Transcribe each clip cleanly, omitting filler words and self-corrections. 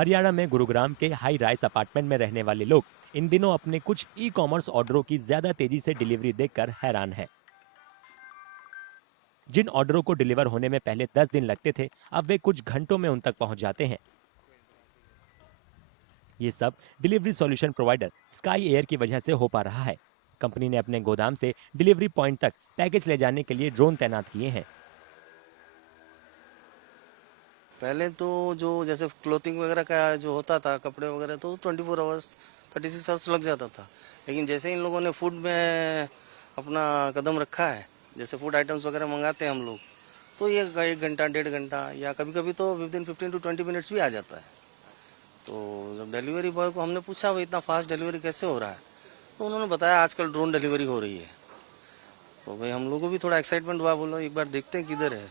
हरियाणा में गुरुग्राम के high rice apartment में रहने वाले लोग इन दिनों अपने कुछ ई कॉमर्स ऑर्डरों की ज्यादा तेजी से डिलीवरी देखकर हैरान हैं। जिन ऑर्डरों को डिलीवर होने में पहले 10 दिन लगते थे, अब वे कुछ घंटों में उन तक पहुंच जाते हैं। ये सब delivery solution provider sky air की वजह से हो पा रहा है। कंपनी ने अपने गोदाम से डिलीवरी पॉइंट तक पैकेज ले जाने के लिए ड्रोन तैनात किए हैं। पहले तो जो जैसे क्लोथिंग वगैरह का जो होता था, कपड़े वगैरह, तो 24 आवर्स 36 आवर्स लग जाता था। लेकिन जैसे इन लोगों ने फूड में अपना कदम रखा है, जैसे फूड आइटम्स वगैरह मंगाते हैं हम लोग, तो ये 1 घंटा 1.5 घंटा या कभी कभी तो विदिन 15 to 20 मिनट्स भी आ जाता है। तो जब डिलीवरी बॉय को हमने पूछा भाई इतना फास्ट डिलीवरी कैसे हो रहा है, तो उन्होंने बताया आजकल ड्रोन डिलीवरी हो रही है। तो भाई हम लोगों को भी थोड़ा एक्साइटमेंट हुआ, बोलो एक बार देखते हैं किधर है।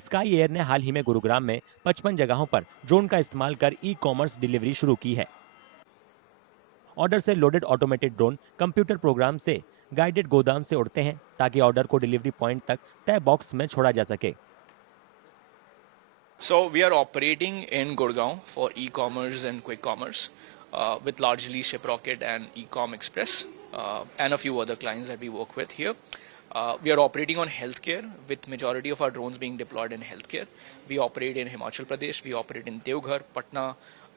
स्काई एयर ने हाल ही में गुरुग्राम में 55 जगहों पर ड्रोन का इस्तेमाल कर ई कॉमर्स डिलीवरी शुरू की है। ऑर्डर से loaded automated drone computer program से गाइडेड गोदाम से उड़ते हैं ताकि ऑर्डर को डिलीवरी पॉइंट तक तय बॉक्स में छोड़ा जा सके। So we are operating in Gurgaon for e-commerce and quick commerce with largely Shiprocket and Ecom Express and a few other clients that we work with here. We are operating on healthcare with majority of our drones being deployed in healthcare. We operate in Himachal Pradesh, we operate in Devghar, Patna,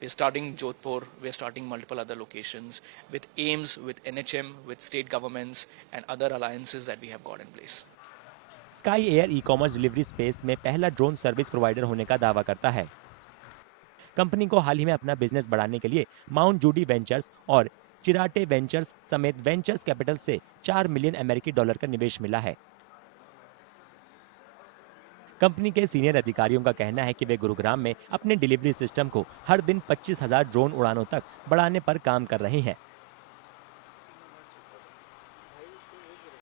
we're starting Jodhpur, we're starting multiple other locations with AIMS, with NHM, with state governments and other alliances that we have got in place. Sky air e commerce delivery space में पहला drone service provider होने का दावा करता है। Company को हाल ही में अपना बिजनेस बढ़ाने के लिए माउंट जूडी वेंचर्स और चिराटे वेंचर्स समेत वेंचर्स कैपिटल से 4 मिलियन अमेरिकी डॉलर का निवेश मिला है। कंपनी के सीनियर अधिकारियों का कहना है कि वे गुरुग्राम में अपने डिलीवरी सिस्टम को हर दिन 25,000 ड्रोन उड़ानों तक बढ़ाने पर काम कर रहे हैं।